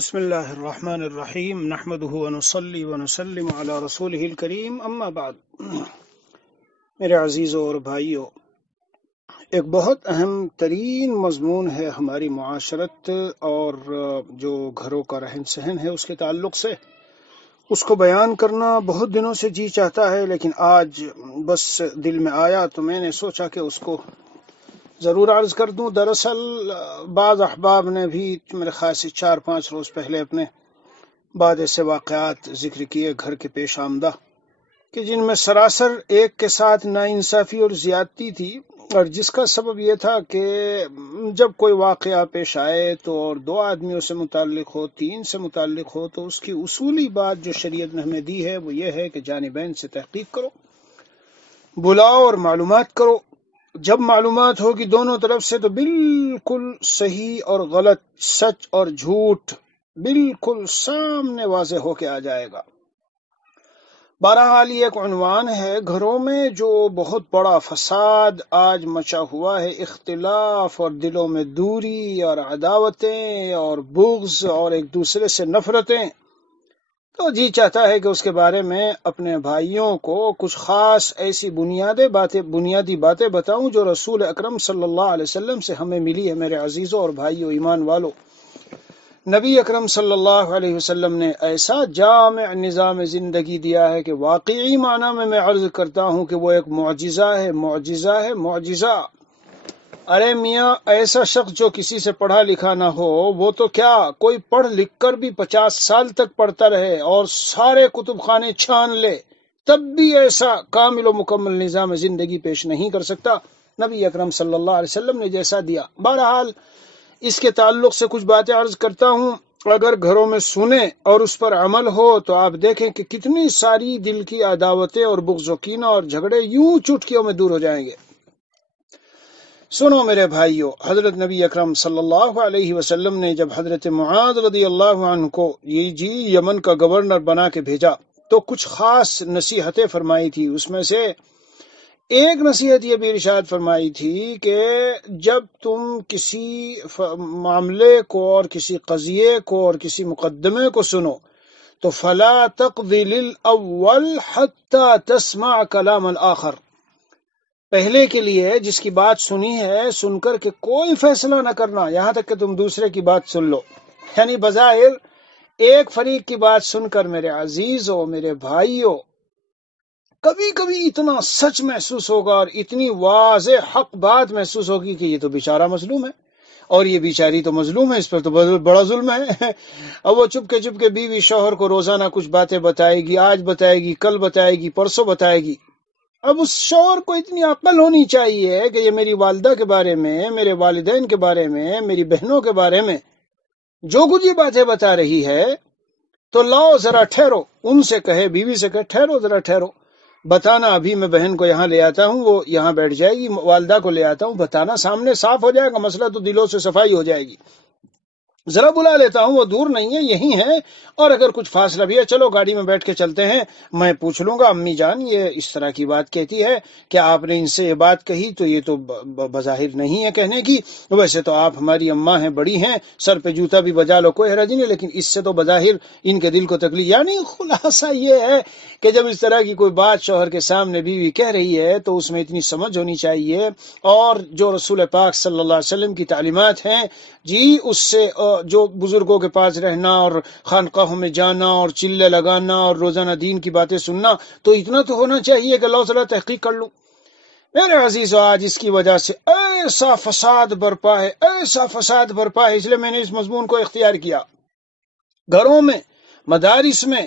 بسم اللہ الرحمن الرحیم نحمده ونصلی ونسلم علی رسولہ الکریم اما بعد۔ میرے عزیزوں اور بھائیوں، ایک بہت اہم ترین مضمون ہے ہماری معاشرت اور جو گھروں کا رہن سہن ہے اس کے تعلق سے، اس کو بیان کرنا بہت دنوں سے جی چاہتا ہے، لیکن آج بس دل میں آیا تو میں نے سوچا کہ اس کو ضرور عرض کر دوں۔ دراصل بعض احباب نے بھی میرے خیال سے 4-5 روز پہلے اپنے بعد ایسے واقعات ذکر کیے گھر کے پیش آمدہ کہ جن میں سراسر ایک کے ساتھ ناانصافی اور زیادتی تھی، اور جس کا سبب یہ تھا کہ جب کوئی واقعہ پیش آئے تو اور 2 آدمیوں سے متعلق ہو، 3 سے متعلق ہو، تو اس کی اصولی بات جو شریعت نے ہمیں دی ہے وہ یہ ہے کہ جانبین سے تحقیق کرو، بلاؤ اور معلومات کرو۔ جب معلومات ہوگی دونوں طرف سے تو بالکل صحیح اور غلط، سچ اور جھوٹ بالکل سامنے واضح ہو کے آ جائے گا۔ بہرحال یہ ایک عنوان ہے، گھروں میں جو بہت بڑا فساد آج مچا ہوا ہے، اختلاف اور دلوں میں دوری اور عداوتیں اور بغض اور ایک دوسرے سے نفرتیں، تو جی چاہتا ہے کہ اس کے بارے میں اپنے بھائیوں کو کچھ خاص ایسی بنیادی باتیں بتاؤں جو رسول اکرم صلی اللہ علیہ وسلم سے ہمیں ملی ہے۔ میرے عزیزوں اور بھائیوں، ایمان والو، نبی اکرم صلی اللہ علیہ وسلم نے ایسا جامع نظام زندگی دیا ہے کہ واقعی معنی میں عرض کرتا ہوں کہ وہ ایک معجزہ ہے، معجزہ ہے، معجزہ۔ ارے میاں، ایسا شخص جو کسی سے پڑھا لکھا نہ ہو، وہ تو کیا کوئی پڑھ لکھ کر بھی 50 سال تک پڑھتا رہے اور سارے کتب خانے چھان لے، تب بھی ایسا کامل و مکمل نظام زندگی پیش نہیں کر سکتا نبی اکرم صلی اللہ علیہ وسلم نے جیسا دیا۔ بہرحال اس کے تعلق سے کچھ باتیں عرض کرتا ہوں، اگر گھروں میں سنیں اور اس پر عمل ہو تو آپ دیکھیں کہ کتنی ساری دل کی عداوتیں اور بغض و کینہ اور جھگڑے یوں چٹکیوں میں دور ہو جائیں گے۔ سنو میرے بھائیوں، حضرت نبی اکرم صلی اللہ علیہ وسلم نے جب حضرت معاذ رضی اللہ عنہ کو یمن کا گورنر بنا کے بھیجا تو کچھ خاص نصیحتیں فرمائی تھی۔ اس میں سے ایک نصیحت یہ بھی ارشاد فرمائی تھی کہ جب تم کسی معاملے کو اور کسی قضیے کو اور کسی مقدمے کو سنو تو فلا تقضی للاول حتی تسمع کلام الاخر، پہلے کے لیے جس کی بات سنی ہے سن کر کے کوئی فیصلہ نہ کرنا یہاں تک کہ تم دوسرے کی بات سن لو۔ یعنی بظاہر ایک فریق کی بات سن کر میرے عزیزوں، میرے بھائیوں، کبھی کبھی اتنا سچ محسوس ہوگا اور اتنی واضح حق بات محسوس ہوگی کہ یہ تو بیچارہ مظلوم ہے اور یہ بیچاری تو مظلوم ہے، اس پر تو بڑا ظلم ہے۔ اب وہ چپ کے بیوی شوہر کو روزانہ کچھ باتیں بتائے گی، آج بتائے گی، کل بتائے گی، پرسوں بتائے گی۔ اب اس شوہر کو اتنی عقل ہونی چاہیے کہ یہ میری والدہ کے بارے میں، میرے والدین کے بارے میں، میری بہنوں کے بارے میں جو کچھ یہ باتیں بتا رہی ہے تو لاؤ ذرا ٹھہرو، ان سے کہے، بیوی سے کہے ٹھہرو ذرا ٹھہرو، بتانا ابھی میں بہن کو یہاں لے آتا ہوں، وہ یہاں بیٹھ جائے گی، والدہ کو لے آتا ہوں، بتانا، سامنے صاف ہو جائے گا مسئلہ، تو دلوں سے صفائی ہو جائے گی۔ ذرا بلا لیتا ہوں، وہ دور نہیں ہے، یہی ہے، اور اگر کچھ فاصلہ بھی ہے چلو گاڑی میں بیٹھ کے چلتے ہیں، میں پوچھ لوں گا امی جان یہ اس طرح کی بات کہتی ہے کہ آپ نے ان سے یہ بات کہی تو یہ تو بظاہر نہیں ہے کہنے کی، ویسے تو آپ ہماری اماں ہیں، بڑی ہیں، سر پہ جوتا بھی بجا لو کوئی حرج نہیں، لیکن اس سے تو بظاہر ان کے دل کو تکلیف۔ یعنی خلاصہ یہ ہے کہ جب اس طرح کی کوئی بات شوہر کے سامنے بیوی کہہ رہی ہے تو اس میں اتنی سمجھ ہونی چاہیے، اور جو رسول پاک صلی اللہ علیہ وسلم کی تعلیمات ہیں اس سے جو بزرگوں کے پاس رہنا اور خانقاہوں میں جانا اور چلے لگانا اور روزانہ دین کی باتیں سننا، تو اتنا تو ہونا چاہیے کہ اللہ تعالیٰ تحقیق کر لوں۔ میرے عزیزو، آج اس کی وجہ سے ایسا فساد برپا ہے، ایسا فساد برپا ہے، اس لیے میں نے اس مضمون کو اختیار کیا۔ گھروں میں، مدارس میں،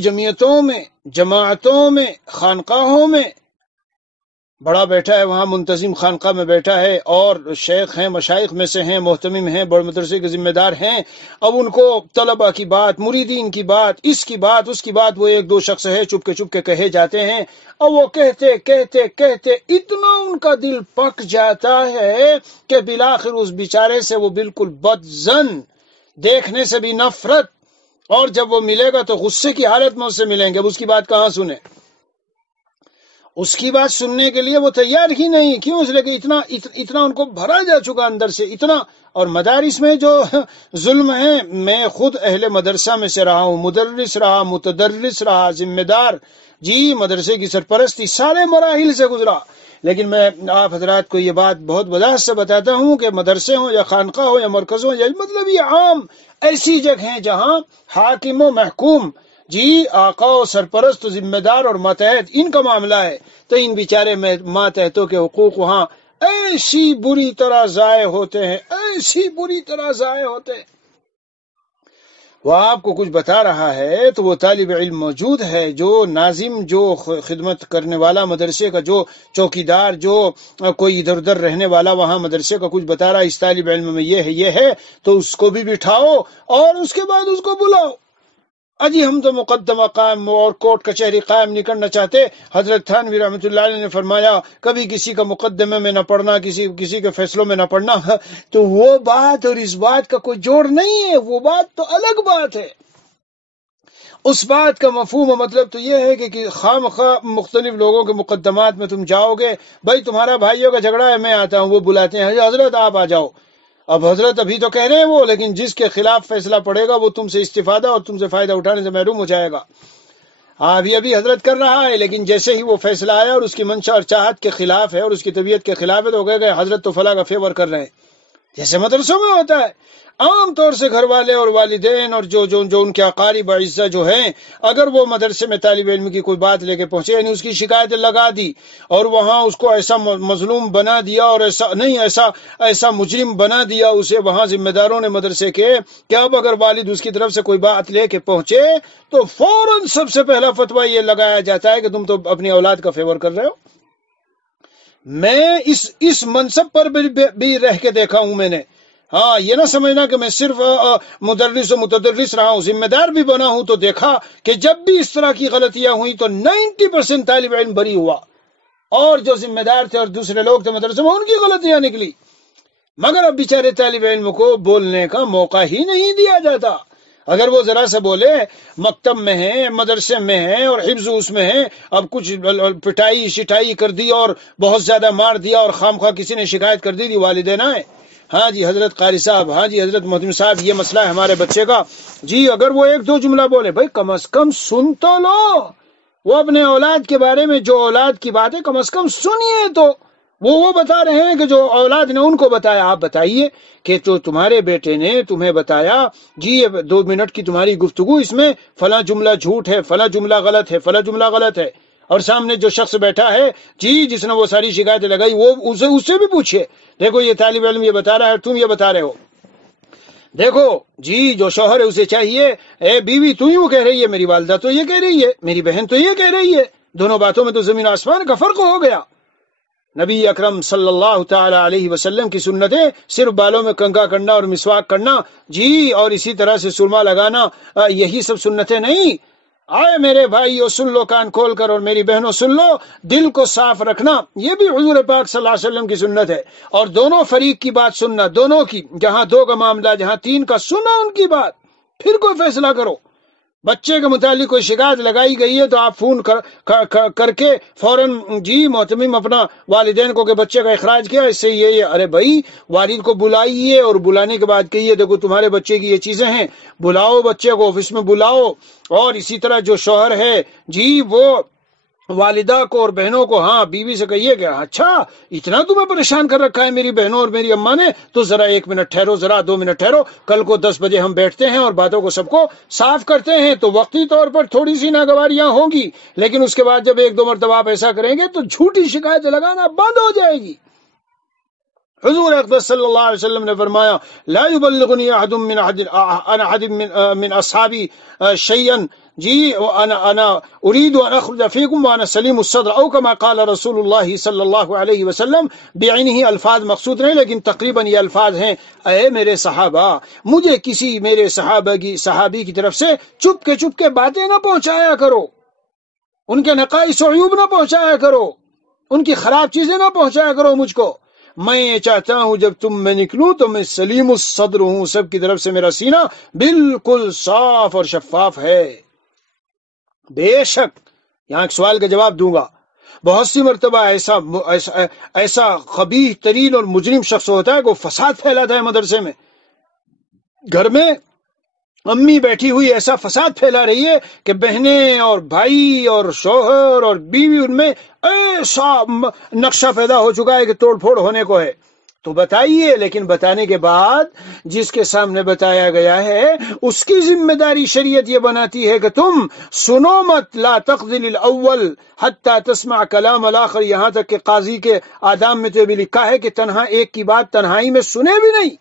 جمعیتوں میں، جماعتوں میں، خانقاہوں میں، بڑا بیٹھا ہے وہاں منتظم خانقاہ میں بیٹھا ہے، اور شیخ ہیں، مشائخ میں سے ہیں، محتمم ہیں، بڑے مدرسے کے ذمہ دار ہیں، اب ان کو طلبہ کی بات، مریدین کی بات، اس کی بات، اس کی بات، وہ 1-2 شخص ہے چپ کے کہے جاتے ہیں، اور وہ کہتے اتنا ان کا دل پک جاتا ہے کہ بالآخر اس بیچارے سے وہ بالکل بدظن، دیکھنے سے بھی نفرت، اور جب وہ ملے گا تو غصے کی حالت میں اس سے ملیں گے، اب اس کی بات کہاں سنیں؟ اس کی بات سننے کے لیے وہ تیار ہی نہیں، کیوں؟ اس لیے کہ اتنا ان کو بھرا جا چکا اندر سے، اتنا اور مدارس میں جو ظلم ہے، میں خود اہل مدرسہ میں سے رہا ہوں، مدرس رہا، متدرس رہا، ذمہ دار، جی مدرسے کی سرپرستی، سارے مراحل سے گزرا، لیکن میں آپ حضرات کو یہ بات بہت وضاحت سے بتاتا ہوں کہ مدرسے ہوں یا خانقاہ ہو یا مرکز ہو، یا مطلب یہ عام ایسی جگہ ہیں جہاں حاکم و محکوم، جی آقا و سرپرست، ذمہ دار اور ماتحت ان کا معاملہ ہے، تو ان بیچارے ماتحتوں کے حقوق وہاں ایسی بری طرح ضائع ہوتے ہیں، ایسی بری طرح ضائع ہوتے ہیں۔ وہ آپ کو کچھ بتا رہا ہے تو وہ طالب علم موجود ہے، جو ناظم، جو خدمت کرنے والا مدرسے کا، جو چوکیدار، جو کوئی ادھر ادھر رہنے والا وہاں مدرسے کا کچھ بتا رہا ہے، اس طالب علم میں یہ ہے تو اس کو بھی بٹھاؤ اور اس کے بعد اس کو بلاؤ۔ اجی ہم تو مقدمہ قائم اور کورٹ کچہری قائم نہیں کرنا چاہتے۔ حضرت تھانوی رحمۃ اللہ علیہ نے فرمایا کبھی کسی کا مقدمے میں نہ پڑھنا، کسی کے فیصلوں میں نہ پڑھنا، تو وہ بات اور اس بات کا کوئی جوڑ نہیں ہے، وہ بات تو الگ بات ہے۔ اس بات کا مفہوم و مطلب تو یہ ہے کہ خام خواہ مختلف لوگوں کے مقدمات میں تم جاؤ گے، بھائی تمہارا بھائیوں کا جھگڑا ہے، میں آتا ہوں، وہ بلاتے ہیں حضرت آپ آ جاؤ۔ اب حضرت ابھی تو کہہ رہے ہیں وہ، لیکن جس کے خلاف فیصلہ پڑے گا وہ تم سے استفادہ اور تم سے فائدہ اٹھانے سے محروم ہو جائے گا۔ ابھی حضرت کر رہا ہے، لیکن جیسے ہی وہ فیصلہ آیا اور اس کی منشا اور چاہت کے خلاف ہے اور اس کی طبیعت کے خلاف ہے تو گئے حضرت تو فلاں کا فیور کر رہے ہیں، جیسے مدرسوں میں ہوتا ہے۔ عام طور سے گھر والے اور والدین اور جو ان کے اقارب اعزہ جو ہیں، اگر وہ مدرسے میں طالب علم کی کوئی بات لے کے پہنچے، یعنی اس کی شکایت لگا دی اور وہاں اس کو ایسا مظلوم بنا دیا اور ایسا مجرم بنا دیا اسے وہاں ذمہ داروں نے مدرسے کے، کہ اب اگر والد اس کی طرف سے کوئی بات لے کے پہنچے تو فوراً سب سے پہلا فتویٰ یہ لگایا جاتا ہے کہ تم تو اپنی اولاد کا فیور کر رہے ہو۔ میں اس منصب پر بھی رہ کے دیکھا ہوں میں نے، ہاں یہ نہ سمجھنا کہ میں صرف مدرس و متدرس رہا ہوں، ذمہ دار بھی بنا ہوں، تو دیکھا کہ جب بھی اس طرح کی غلطیاں ہوئی تو 90% طالب علم بری ہوا، اور جو ذمہ دار تھے اور دوسرے لوگ تھے مدرسے میں ان کی غلطیاں نکلی، مگر اب بیچارے طالب علم کو بولنے کا موقع ہی نہیں دیا جاتا۔ اگر وہ ذرا سے بولے، مکتب میں ہیں، مدرسے میں ہیں اور حفظ اس میں ہیں، اب کچھ پٹائی شٹائی کر دی اور بہت زیادہ مار دیا اور خام خواہ کسی نے شکایت کر دی والدین آئے، ہاں جی حضرت قاری صاحب، ہاں جی حضرت محتم صاحب، یہ مسئلہ ہے ہمارے بچے کا، جی اگر وہ ایک دو جملہ بولے، بھائی کم از کم سن تو لو، وہ اپنے اولاد کے بارے میں جو اولاد کی بات ہے کم از کم سنیے تو۔ وہ بتا رہے ہیں کہ جو اولاد نے ان کو بتایا، آپ بتائیے کہ جو تمہارے بیٹے نے تمہیں بتایا، جی یہ 2 منٹ کی تمہاری گفتگو، اس میں فلاں جملہ جھوٹ ہے، فلاں جملہ غلط ہے، فلاں جملہ غلط ہے، اور سامنے جو شخص بیٹھا ہے جی جس نے وہ ساری شکایتیں لگائی، وہ اس سے بھی پوچھے، دیکھو یہ طالب علم یہ بتا رہا ہے، تم یہ بتا رہے ہو، دیکھو جی جو شوہر ہے اسے چاہیے، اے بیوی تو یوں کہہ رہی ہے، میری والدہ تو یہ کہہ رہی ہے، میری بہن تو یہ کہہ رہی ہے، دونوں باتوں میں تو زمین آسمان کا فرق ہو گیا۔ نبی اکرم صلی اللہ تعالی علیہ وسلم کی سنتیں صرف بالوں میں کنگھا کرنا اور مسواک کرنا، جی اور اسی طرح سے سرما لگانا، یہی سب سنتیں نہیں۔ آئے میرے بھائیو سن لو کان کھول کر، اور میری بہنوں سن لو، دل کو صاف رکھنا یہ بھی حضور پاک صلی اللہ علیہ وسلم کی سنت ہے، اور دونوں فریق کی بات سننا، دونوں کی، جہاں 2 کا معاملہ، جہاں 3 کا، سنا ان کی بات، پھر کوئی فیصلہ کرو۔ بچے کے متعلق کوئی شکایت لگائی گئی ہے تو آپ فون کر کے فوراً جی محتمم اپنا والدین کو کہ بچے کا اخراج کیا، اس سے یہ ارے بھائی والد کو بلائیے اور بلانے کے بعد کہیے دیکھو تمہارے بچے کی یہ چیزیں ہیں، بلاؤ بچے کو آفس میں بلاؤ، اور اسی طرح جو شوہر ہے جی وہ والدہ کو اور بہنوں کو، ہاں بیوی سے کہیے کہ اچھا اتنا تمہیں پریشان کر رکھا ہے میری بہنوں اور میری اماں نے، تو ذرا 1 منٹ ٹھہرو، ذرا 2 منٹ ٹھہرو، کل کو 10 بجے ہم بیٹھتے ہیں اور باتوں کو سب کو صاف کرتے ہیں۔ تو وقتی طور پر تھوڑی سی ناگواریاں ہوں گی، لیکن اس کے بعد جب 1-2 مرتبہ آپ ایسا کریں گے تو جھوٹی شکایت لگانا بند ہو جائے گی۔ حضور اقدس صلی اللہ علیہ وسلم نے فرمایا لا يبلغني احد من اصحابی شيئا جی انا اريد ان اخرج فيكم وانا سلیم الصدر، او كما قال رسول اللہ صلی اللہ علیہ وسلم، بعینہ الفاظ مقصود نہیں لیکن تقریباً یہ الفاظ ہیں، اے میرے صحابہ مجھے کسی میرے صحابی کی طرف سے چپ کے باتیں نہ پہنچایا کرو، ان کے نقائص و عیوب نہ پہنچایا کرو، ان کی خراب چیزیں نہ پہنچایا کرو مجھ کو، میں یہ چاہتا ہوں جب تم میں نکلوں تو میں سلیم الصدر ہوں، سب کی طرف سے میرا سینہ بالکل صاف اور شفاف ہے۔ بے شک یہاں ایک سوال کا جواب دوں گا، بہت سی مرتبہ ایسا خبیث ترین اور مجرم شخص ہوتا ہے کہ وہ فساد پھیلاتا ہے مدرسے میں. گھر میں امی بیٹھی ہوئی ایسا فساد پھیلا رہی ہے کہ بہنیں اور بھائی اور شوہر اور بیوی ان میں ایسا نقشہ پیدا ہو چکا ہے کہ توڑ پھوڑ ہونے کو ہے. تو بتائیے، لیکن بتانے کے بعد جس کے سامنے بتایا گیا ہے اس کی ذمہ داری شریعت یہ بناتی ہے کہ تم سنو مت، لا تقذل الاول حتی تسمع کلام الاخر، یہاں تک کہ قاضی کے آداب میں تو بھی لکھا ہے کہ تنہا ایک کی بات تنہائی میں سنے بھی نہیں.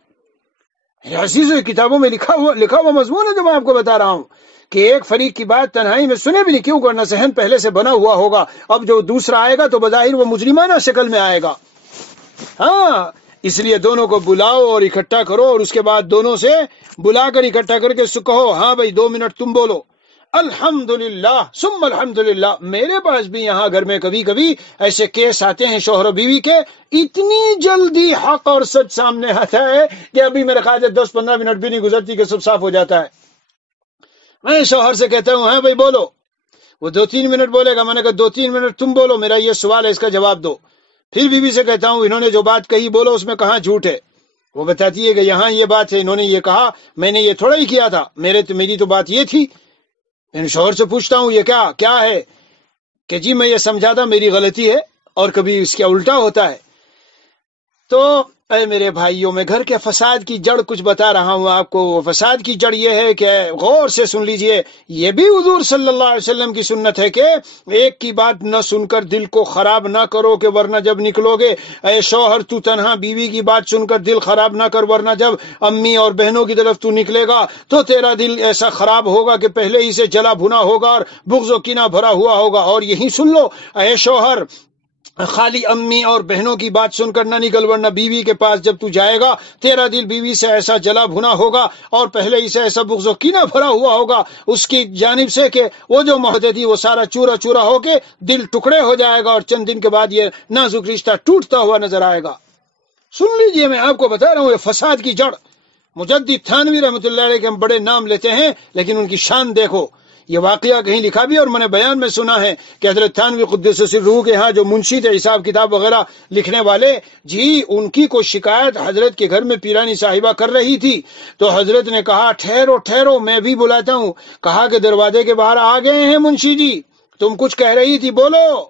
عزیزو، کتابوں میں لکھا ہوا مضمون ہے جو میں آپ کو بتا رہا ہوں کہ ایک فریق کی بات تنہائی میں سنے بھی نہیں. کیوں؟ کرنا ذہن پہلے سے بنا ہوا ہوگا. اب جو دوسرا آئے گا تو بظاہر وہ مجرمانہ شکل میں آئے گا. ہاں، اس لیے دونوں کو بلاؤ اور اکٹھا کرو، اور اس کے بعد دونوں سے بلا کر اکٹھا کر کے کہو ہاں بھائی 2 منٹ تم بولو. الحمدللہ ثم الحمدللہ. میرے پاس بھی یہاں گھر میں کبھی کبھی ایسے کیس آتے ہیں شوہر و بیوی کے، اتنی جلدی حق اور سچ سامنے آتا ہے کہ ابھی میرے خیال 10-15 منٹ بھی نہیں گزرتی کہ سب صاف ہو جاتا ہے. میں شوہر سے کہتا ہوں ہاں بھائی بولو، وہ 2-3 منٹ بولے گا. میں نے کہا 2-3 منٹ تم بولو، میرا یہ سوال ہے اس کا جواب دو. پھر بیوی سے کہتا ہوں انہوں نے جو بات کہی بولو اس میں کہاں جھوٹ ہے. وہ بتاتی ہے کہ یہاں یہ بات ہے، انہوں نے یہ کہا، میں نے یہ تھوڑا ہی کیا تھا، میری تو بات یہ تھی. میں شوہر سے پوچھتا ہوں یہ کیا ہے، کہ جی میں یہ سمجھا تھا میری غلطی ہے، اور کبھی اس کے الٹا ہوتا ہے. تو اے میرے بھائیوں، میں گھر کے فساد کی جڑ کچھ بتا رہا ہوں آپ کو. فساد کی جڑ یہ ہے کہ غور سے سن لیجئے، یہ بھی حضور صلی اللہ علیہ وسلم کی سنت ہے کہ ایک کی بات نہ سن کر دل کو خراب نہ کرو، کہ ورنہ جب نکلو گے اے شوہر تو تنہا بیوی کی بات سن کر دل خراب نہ کر، ورنہ جب امی اور بہنوں کی طرف تو نکلے گا تو تیرا دل ایسا خراب ہوگا کہ پہلے ہی سے جلا بھنا ہوگا اور بغض و کینہ بھرا ہوا ہوگا. اور یہی سن لو اے شوہر، خالی امی اور بہنوں کی بات سن کر نہ نکل، ورنہ بیوی کے پاس جب تو جائے گا تیرا دل بیوی سے ایسا جلا بھنا ہوگا اور پہلے ہی سے ایسا بغض و کینہ بھرا ہوا ہوگا اس کی جانب سے کہ وہ جو محبت تھی وہ سارا چورا چورا ہو کے دل ٹکڑے ہو جائے گا، اور چند دن کے بعد یہ نازک رشتہ ٹوٹتا ہوا نظر آئے گا. سن لیجئے، میں آپ کو بتا رہا ہوں یہ فساد کی جڑ. مجدد تھانوی رحمۃ اللہ علیہ کے ہم بڑے نام لیتے ہیں لیکن ان کی شان دیکھو. یہ واقعہ کہیں لکھا بھی اور میں نے بیان میں سنا ہے کہ حضرت تھانوی قدس سر روح کے ہاں جو منشی تھے حساب کتاب وغیرہ لکھنے والے، جی ان کی کوئی شکایت حضرت کے گھر میں پیرانی صاحبہ کر رہی تھی، تو حضرت نے کہا ٹھہرو ٹھہرو میں بھی بلاتا ہوں. کہا کہ دروازے کے باہر آ گئے ہیں منشی جی، تم کچھ کہہ رہی تھی بولو.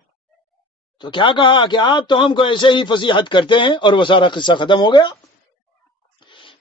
تو کیا کہا کہ آپ تو ہم کو ایسے ہی فضیحت کرتے ہیں، اور وہ سارا قصہ ختم ہو گیا.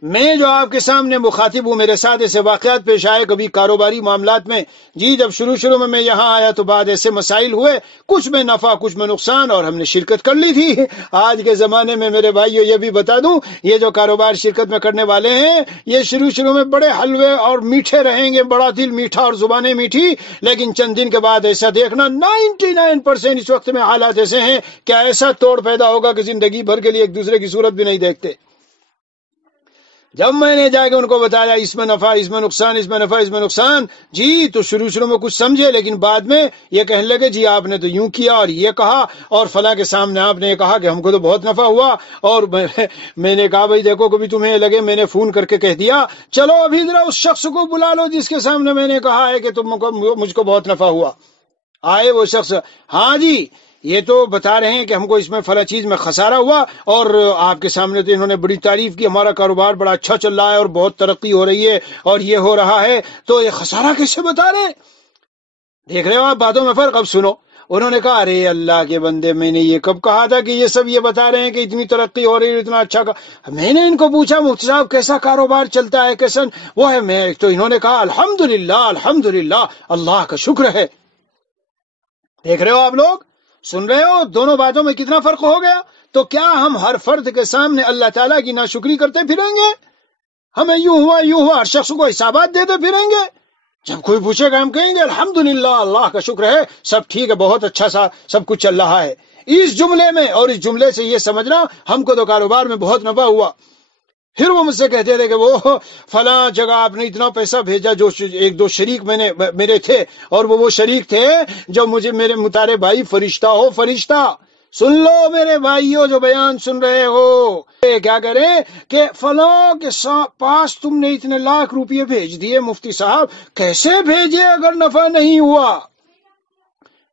میں جو آپ کے سامنے مخاطب ہوں، میرے ساتھ ایسے واقعات پیش آئے کبھی کاروباری معاملات میں. جی جب شروع میں یہاں آیا تو بعد ایسے مسائل ہوئے، کچھ میں نفع کچھ میں نقصان، اور ہم نے شرکت کر لی تھی. آج کے زمانے میں میرے بھائیو یہ بھی بتا دوں، یہ جو کاروبار شرکت میں کرنے والے ہیں یہ شروع میں بڑے حلوے اور میٹھے رہیں گے، بڑا دل میٹھا اور زبانیں میٹھی، لیکن چند دن کے بعد ایسا دیکھنا 99% اس وقت میں حالات ایسے ہیں کہ ایسا توڑ پیدا ہوگا کہ زندگی بھر کے لیے ایک دوسرے کی صورت بھی نہیں دیکھتے. جب میں نے جا کے ان کو بتایا اس میں نفع اس میں نقصان، اس میں نفع اس میں نقصان، جی تو شروع میں کچھ سمجھے، لیکن بعد میں یہ کہنے لگے جی آپ نے تو یوں کیا اور یہ کہا اور فلاں کے سامنے آپ نے یہ کہا کہ ہم کو تو بہت نفع ہوا. اور میں نے کہا بھائی دیکھو کبھی تمہیں لگے میں نے فون کر کے کہہ دیا چلو ابھی ذرا اس شخص کو بلا لو جس کے سامنے میں نے کہا ہے کہ مجھ کو بہت نفع ہوا. آئے وہ شخص، ہاں جی یہ تو بتا رہے ہیں کہ ہم کو اس میں فلاں چیز میں خسارہ ہوا، اور آپ کے سامنے تو انہوں نے بڑی تعریف کی، ہمارا کاروبار بڑا اچھا چل رہا ہے اور بہت ترقی ہو رہی ہے اور یہ ہو رہا ہے. تو یہ خسارہ کیسے بتا رہے ہیں؟ دیکھ رہے ہو آپ باتوں میں فرق. اب سنو، انہوں نے کہا ارے اللہ کے بندے میں نے یہ کب کہا تھا کہ یہ سب یہ بتا رہے ہیں کہ اتنی ترقی ہو رہی ہے اتنا اچھا میں نے ان کو پوچھا مفتی صاحب کیسا کاروبار چلتا ہے کیسا وہ ہے؟ میں تو انہوں نے کہا الحمدللہ الحمدللہ اللہ کا شکر ہے. دیکھ رہے ہو آپ لوگ، سن رہے ہو دونوں باتوں میں کتنا فرق ہو گیا. تو کیا ہم ہر فرد کے سامنے اللہ تعالیٰ کی ناشکری کرتے پھریں گے؟ ہمیں یوں ہوا ہر شخص کو حسابات دیتے پھریں گے؟ جب کوئی پوچھے گا ہم کہیں گے الحمدللہ اللہ کا شکر ہے سب ٹھیک ہے بہت اچھا سا سب کچھ چل رہا ہے. اس جملے میں اور اس جملے سے یہ سمجھنا ہم کو تو کاروبار میں بہت نفع ہوا. پھر وہ مجھ سے کہتے تھے کہ وہ فلاں جگہ آپ نے اتنا پیسہ بھیجا، جو ایک دو شریک میرے تھے، اور وہ شریک تھے جو مجھے میرے متارے بھائی فرشتہ ہو فرشتہ. سن لو میرے بھائیوں جو بیان سن رہے ہو، کیا کریں کہ فلاں کے پاس تم نے اتنے لاکھ روپے بھیج دیے، مفتی صاحب کیسے بھیجے اگر نفع نہیں ہوا؟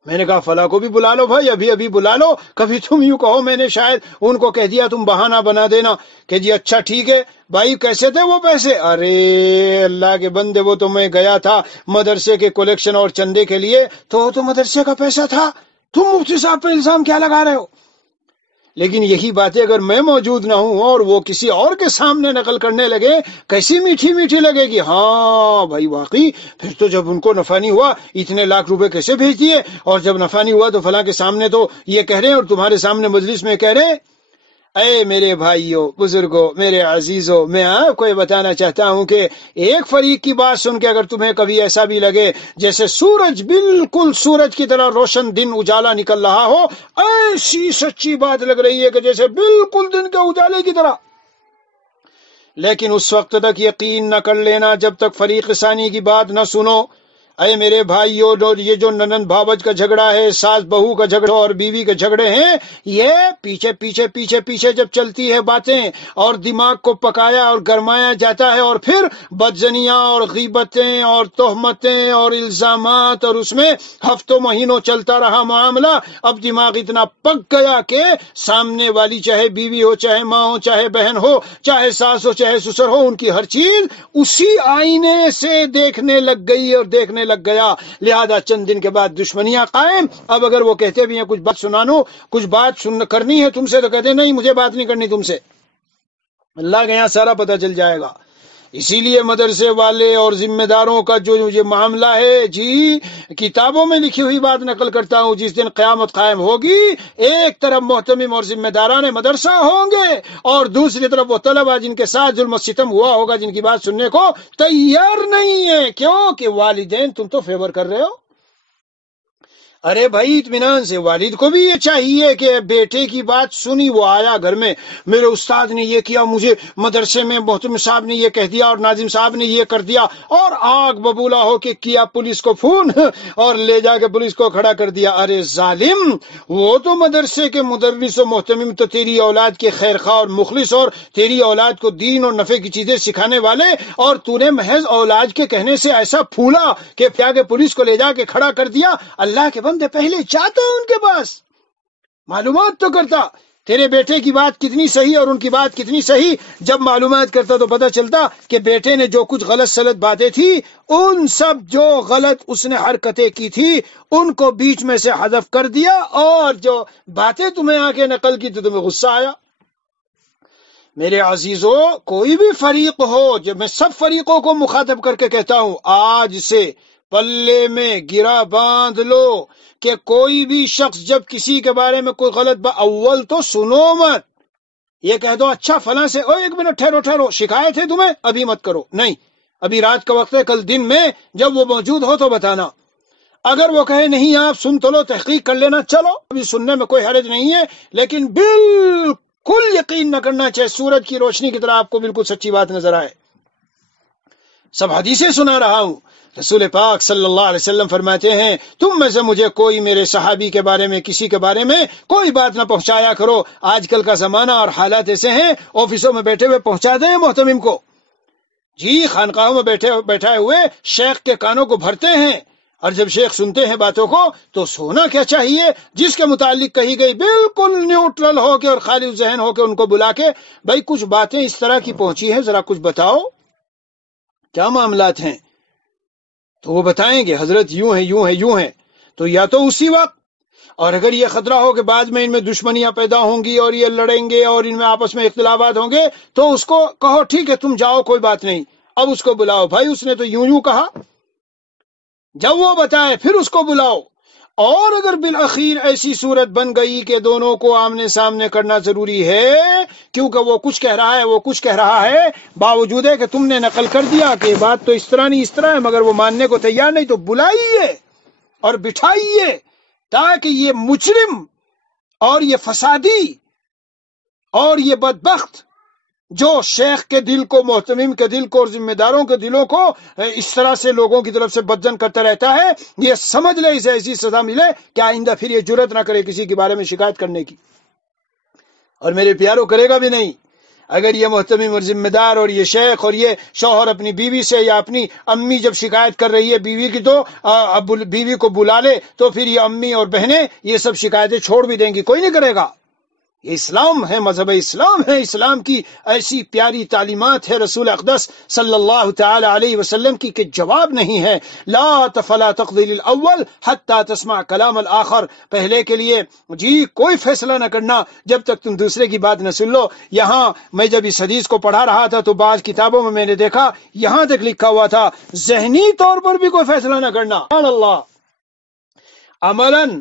میں نے کہا فلاں کو بھی بلا لو بھائی، ابھی ابھی بلا لو، کبھی تم یوں کہو میں نے شاید ان کو کہہ دیا، تم بہانہ بنا دینا کہ جی اچھا ٹھیک ہے بھائی کیسے تھے وہ پیسے؟ ارے اللہ کے بندے وہ تو میں گیا تھا مدرسے کے کلیکشن اور چندے کے لیے، تو وہ تو مدرسے کا پیسہ تھا، تم مفتی صاحب پہ الزام کیا لگا رہے ہو؟ لیکن یہی باتیں اگر میں موجود نہ ہوں اور وہ کسی اور کے سامنے نقل کرنے لگے، کیسی میٹھی میٹھی لگے گی، ہاں بھائی واقعی پھر تو جب ان کو نفع نہیں ہوا اتنے لاکھ روپے کیسے بھیج دیے، اور جب نفع نہیں ہوا تو فلاں کے سامنے تو یہ کہہ رہے ہیں اور تمہارے سامنے مجلس میں کہہ رہے ہیں۔ اے میرے بھائیوں بزرگوں میرے عزیزوں، میں آپ کو یہ بتانا چاہتا ہوں کہ ایک فریق کی بات سن کے اگر تمہیں کبھی ایسا بھی لگے جیسے سورج بالکل سورج کی طرح روشن دن اجالا نکل رہا ہو، ایسی سچی بات لگ رہی ہے کہ جیسے بالکل دن کے اجالے کی طرح، لیکن اس وقت تک یقین نہ کر لینا جب تک فریق ثانی کی بات نہ سنو۔ اے میرے بھائیو، یہ جو ننند بھاوج کا جھگڑا ہے، ساس بہو کا جھگڑا اور بیوی کے جھگڑے ہیں، یہ پیچھے پیچھے پیچھے پیچھے جب چلتی ہے باتیں اور دماغ کو پکایا اور گرمایا جاتا ہے اور پھر بدزنیاں اور غیبتیں اور تہمتیں اور الزامات اور اس میں ہفتوں مہینوں چلتا رہا معاملہ، اب دماغ اتنا پک گیا کہ سامنے والی چاہے بیوی ہو چاہے ماں ہو چاہے بہن ہو چاہے ساس ہو چاہے سسر ہو، ان کی ہر چیز اسی آئینے سے دیکھنے لگ گئی اور دیکھنے لگ گیا، لہذا چند دن کے بعد دشمنیاں قائم۔ اب اگر وہ کہتے بھی ہیں کچھ بات سنانو، کچھ بات کرنی ہے تم سے، تو کہتے نہیں مجھے بات نہیں کرنی تم سے، اللہ کے یہاں سارا پتہ چل جائے گا۔ اسی لیے مدرسے والے اور ذمہ داروں کا جو یہ معاملہ ہے، جی کتابوں میں لکھی ہوئی بات نقل کرتا ہوں، جس دن قیامت قائم ہوگی ایک طرف محتمم اور ذمہ داران مدرسہ ہوں گے اور دوسری طرف وہ طلبہ جن کے ساتھ ظلم و ستم ہوا ہوگا، جن کی بات سننے کو تیار نہیں ہے۔ کیوں کہ والدین تم تو فیور کر رہے ہو۔ ارے بھائی اطمینان سے، والد کو بھی یہ چاہیے کہ بیٹے کی بات سنی، وہ آیا گھر میں میرے استاد نے یہ کیا، مجھے مدرسے میں محترم صاحب نے یہ کہہ دیا اور ناظم صاحب نے یہ کر دیا، اور آگ ببولا ہو کے کیا پولیس کو فون اور لے جا کے پولیس کو کھڑا کر دیا۔ ارے ظالم، وہ تو مدرسے کے مدرس و محتمم تو تیری اولاد کے خیر خواہ اور مخلص اور تیری اولاد کو دین اور نفع کی چیزیں سکھانے والے، اور تو نے محض اولاد کے کہنے سے ایسا پھولا کہ کیا کہ پولیس کو لے جا کے کھڑا کر دیا۔ اللہ کے بندے پہلے جاتا ان کے پاس معلومات تو کرتا تیرے بیٹے کی بات کتنی صحیح اور ان کی بات کتنی صحیح، جب معلومات کرتا تو پتہ چلتا کہ بیٹے نے جو کچھ غلط سلط باتیں تھی، ان سب جو غلط اس نے حرکتیں کی تھی ان کو بیچ میں سے حذف کر دیا، اور جو باتیں تمہیں آ کے نقل کی تو تمہیں غصہ آیا۔ میرے عزیزوں، کوئی بھی فریق ہو، جب میں سب فریقوں کو مخاطب کر کے کہتا ہوں آج سے پلے میں گرا باندھ لو کہ کوئی بھی شخص جب کسی کے بارے میں کوئی غلط اول تو سنو مت، یہ کہہ دو اچھا فلاں سے، او ایک منٹ ٹھہرو، شکایت ہے تمہیں، ابھی مت کرو، نہیں ابھی رات کا وقت ہے، کل دن میں جب وہ موجود ہو تو بتانا۔ اگر وہ کہے نہیں آپ سن تو لو، تحقیق کر لینا، چلو ابھی سننے میں کوئی حرج نہیں ہے، لیکن بالکل یقین نہ کرنا چاہے سورج کی روشنی کی طرح آپ کو بالکل سچی بات نظر آئے۔ سب حدیثیں سنا رہا ہوں، رسول پاک صلی اللہ علیہ وسلم فرماتے ہیں تم میں سے مجھے کوئی میرے صحابی کے بارے میں کسی کے بارے میں کوئی بات نہ پہنچایا کرو۔ آج کل کا زمانہ اور حالات ایسے ہیں، آفسوں میں بیٹھے ہوئے پہنچا دیں محتمم کو، جی خانقاہوں میں بیٹھے ہوئے شیخ کے کانوں کو بھرتے ہیں، اور جب شیخ سنتے ہیں باتوں کو تو سونا کیا چاہیے، جس کے متعلق کہی گئی بالکل نیوٹرل ہو کے اور خالی ذہن ہو کے ان کو بلا کے بھائی کچھ باتیں اس طرح کی پہنچی ہیں، ذرا کچھ بتاؤ کیا معاملات ہیں، تو وہ بتائیں گے حضرت یوں ہے، تو یا تو اسی وقت، اور اگر یہ خطرہ ہو کہ بعد میں ان میں دشمنیاں پیدا ہوں گی اور یہ لڑیں گے اور ان میں آپس میں اختلافات ہوں گے، تو اس کو کہو ٹھیک ہے تم جاؤ کوئی بات نہیں، اب اس کو بلاؤ، بھائی اس نے تو یوں کہا، جب وہ بتائے پھر اس کو بلاؤ۔ اور اگر بالآخر ایسی صورت بن گئی کہ دونوں کو آمنے سامنے کرنا ضروری ہے، کیونکہ وہ کچھ کہہ رہا ہے باوجود ہے کہ تم نے نقل کر دیا کہ بات تو اس طرح نہیں اس طرح ہے، مگر وہ ماننے کو تیار نہیں، تو بلائیے اور بٹھائیے تاکہ یہ مجرم اور یہ فسادی اور یہ بدبخت جو شیخ کے دل کو، محتمم کے دل کو اور ذمہ داروں کے دلوں کو اس طرح سے لوگوں کی طرف سے بدزن کرتا رہتا ہے، یہ سمجھ لے اسے ایسی سزا ملے کہ آئندہ پھر یہ جرأت نہ کرے کسی کے بارے میں شکایت کرنے کی، اور میرے پیاروں کرے گا بھی نہیں۔ اگر یہ محتمم اور ذمہ دار اور یہ شیخ اور یہ شوہر اپنی بیوی سے یا اپنی امی جب شکایت کر رہی ہے بیوی کی تو بیوی کو بلا لے تو پھر یہ امی اور بہنیں یہ سب شکایتیں چھوڑ بھی دیں گی، کوئی نہیں کرے گا۔ یہ اسلام ہے، مذہب اسلام ہے، اسلام کی ایسی پیاری تعلیمات ہے رسول اقدس صلی اللہ تعالی علیہ وسلم کی کہ جواب نہیں ہے۔ لا فلا تقضی للاول حتی تسمع کلام الاخر، پہلے کے لیے کوئی فیصلہ نہ کرنا جب تک تم دوسرے کی بات نہ سن لو۔ یہاں میں جب اس حدیث کو پڑھا رہا تھا تو بعض کتابوں میں نے دیکھا یہاں تک لکھا ہوا تھا ذہنی طور پر بھی کوئی فیصلہ نہ کرنا۔ سبحان اللہ، عملاً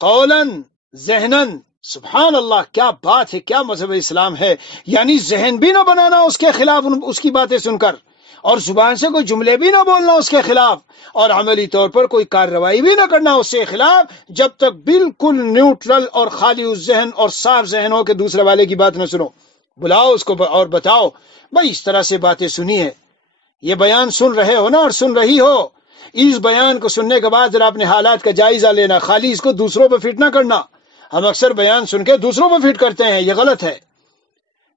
قولاً ذہناً، سبحان اللہ، کیا بات ہے، کیا مذہب اسلام ہے۔ یعنی ذہن بھی نہ بنانا اس کے خلاف اس کی باتیں سن کر، اور زبان سے کوئی جملے بھی نہ بولنا اس کے خلاف، اور عملی طور پر کوئی کارروائی بھی نہ کرنا اس کے خلاف جب تک بالکل نیوٹرل اور خالی ذہن اور صاف ذہن ہو کہ دوسرے والے کی بات نہ سنو۔ بلاؤ اس کو اور بتاؤ بھائی اس طرح سے باتیں سنی ہے، یہ بیان سن رہے ہو نا اور سن رہی ہو، اس بیان کو سننے کے بعد ذرا اپنے حالات کا جائزہ لینا، خالی اس کو دوسروں پہ فٹ نہ کرنا۔ ہم اکثر بیان سن کے دوسروں پہ فٹ کرتے ہیں، یہ غلط ہے۔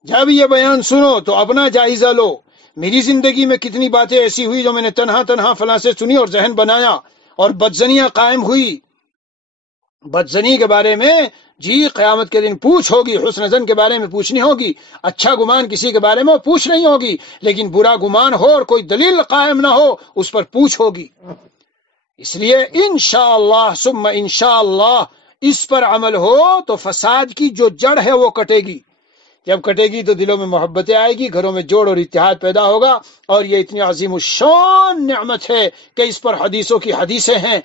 جب یہ بیان سنو تو اپنا جائزہ لو، میری زندگی میں کتنی باتیں ایسی ہوئی جو میں نے تنہا فلاں سے سنی اور ذہن بنایا، اور بدزنیاں قائم ہوئی۔ بدزنی کے بارے میں قیامت کے دن پوچھ ہوگی، حسن زن کے بارے میں پوچھنی ہوگی، اچھا گمان کسی کے بارے میں پوچھ نہیں ہوگی، لیکن برا گمان ہو اور کوئی دلیل قائم نہ ہو اس پر پوچھ ہوگی۔ اس لیے انشاءاللہ ثم انشاءاللہ اس پر عمل ہو تو فساد کی جو جڑ ہے وہ کٹے گی۔ جب کٹے گی تو دلوں میں محبتیں آئے گی، گھروں میں جوڑ اور اتحاد پیدا ہوگا، اور یہ اتنی عظیم الشان نعمت ہے کہ اس پر حدیثوں کی حدیثیں ہیں۔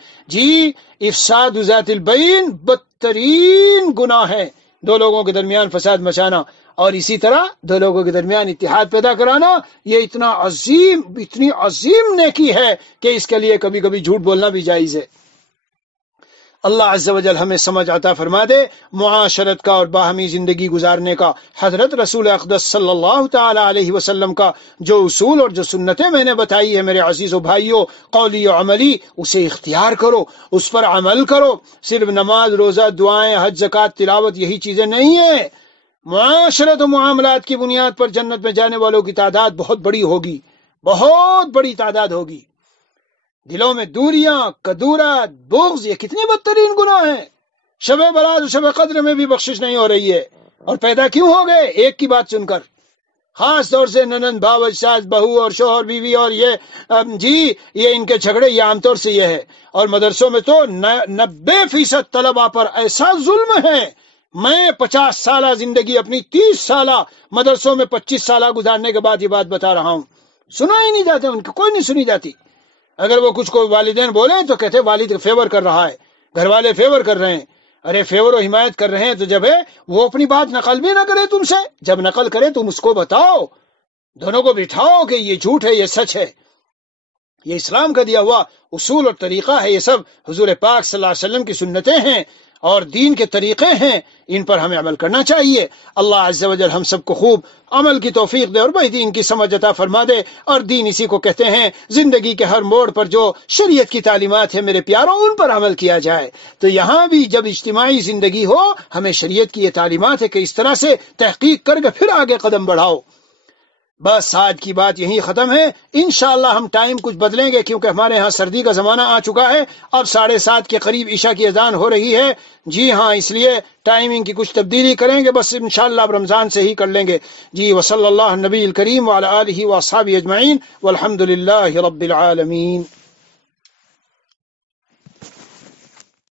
افساد ذات البین بدترین گناہ ہے، دو لوگوں کے درمیان فساد مچانا، اور اسی طرح دو لوگوں کے درمیان اتحاد پیدا کرانا، یہ اتنی عظیم نیکی ہے کہ اس کے لیے کبھی کبھی جھوٹ بولنا بھی جائز ہے۔ اللہ عز و جل ہمیں سمجھ عطا فرما دے معاشرت کا اور باہمی زندگی گزارنے کا۔ حضرت رسول اقدس صلی اللہ تعالی علیہ وسلم کا جو اصول اور جو سنتیں میں نے بتائی ہے میرے عزیز و بھائیوں، قولی و عملی، اسے اختیار کرو، اس پر عمل کرو۔ صرف نماز، روزہ، دعائیں، حج، زکوٰۃ، تلاوت یہی چیزیں نہیں ہیں۔ معاشرت و معاملات کی بنیاد پر جنت میں جانے والوں کی تعداد بہت بڑی ہوگی، بہت بڑی تعداد ہوگی۔ دلوں میں دوریاں، کدورت، بغض، یہ کتنی بدترین گناہ ہیں۔ شب برات و شب قدر میں بھی بخشش نہیں ہو رہی ہے، اور پیدا کیوں ہو گئے؟ ایک کی بات سن کر، خاص طور سے ننند، بھاوج، ساس، بہو اور شوہر بیوی، اور یہ ان کے جھگڑے، یہ عام طور سے یہ ہے۔ اور مدرسوں میں تو 90% طلبہ پر ایسا ظلم ہے۔ میں 50 سالہ زندگی اپنی 30 سالہ مدرسوں میں 25 سالہ گزارنے کے بعد یہ بات بتا رہا ہوں، سنا ہی نہیں جاتے، ان کی کوئی نہیں سنی جاتی۔ اگر وہ کچھ کو والدین بولیں تو کہتے والد فیور کر رہا ہے، گھر والے فیور کر رہے ہیں۔ ارے فیور و حمایت کر رہے ہیں تو جب ہے وہ اپنی بات نقل بھی نہ کرے تم سے، جب نقل کرے تم اس کو بتاؤ، دونوں کو بٹھاؤ کہ یہ جھوٹ ہے، یہ سچ ہے۔ یہ اسلام کا دیا ہوا اصول اور طریقہ ہے، یہ سب حضور پاک صلی اللہ علیہ وسلم کی سنتیں ہیں اور دین کے طریقے ہیں، ان پر ہمیں عمل کرنا چاہیے۔ اللہ عز و جل ہم سب کو خوب عمل کی توفیق دے اور بھائی دین کی سمجھ عطا فرما دے۔ اور دین اسی کو کہتے ہیں زندگی کے ہر موڑ پر جو شریعت کی تعلیمات ہیں میرے پیاروں، ان پر عمل کیا جائے۔ تو یہاں بھی جب اجتماعی زندگی ہو، ہمیں شریعت کی یہ تعلیمات ہے کہ اس طرح سے تحقیق کر کے پھر آگے قدم بڑھاؤ۔ بس آج کی بات یہیں ختم ہے۔ انشاءاللہ ہم ٹائم کچھ بدلیں گے کیونکہ ہمارے ہاں سردی کا زمانہ آ چکا ہے، اب 7:30 کے قریب عشاء کی اذان ہو رہی ہے۔ اس لیے ٹائمنگ کی کچھ تبدیلی کریں گے، بس انشاءاللہ اب رمضان سے ہی کر لیں گے۔ وصلی اللہ نبی الکریم وعلی آلہ واصحابہ اجمعین والحمد للہ رب العالمین۔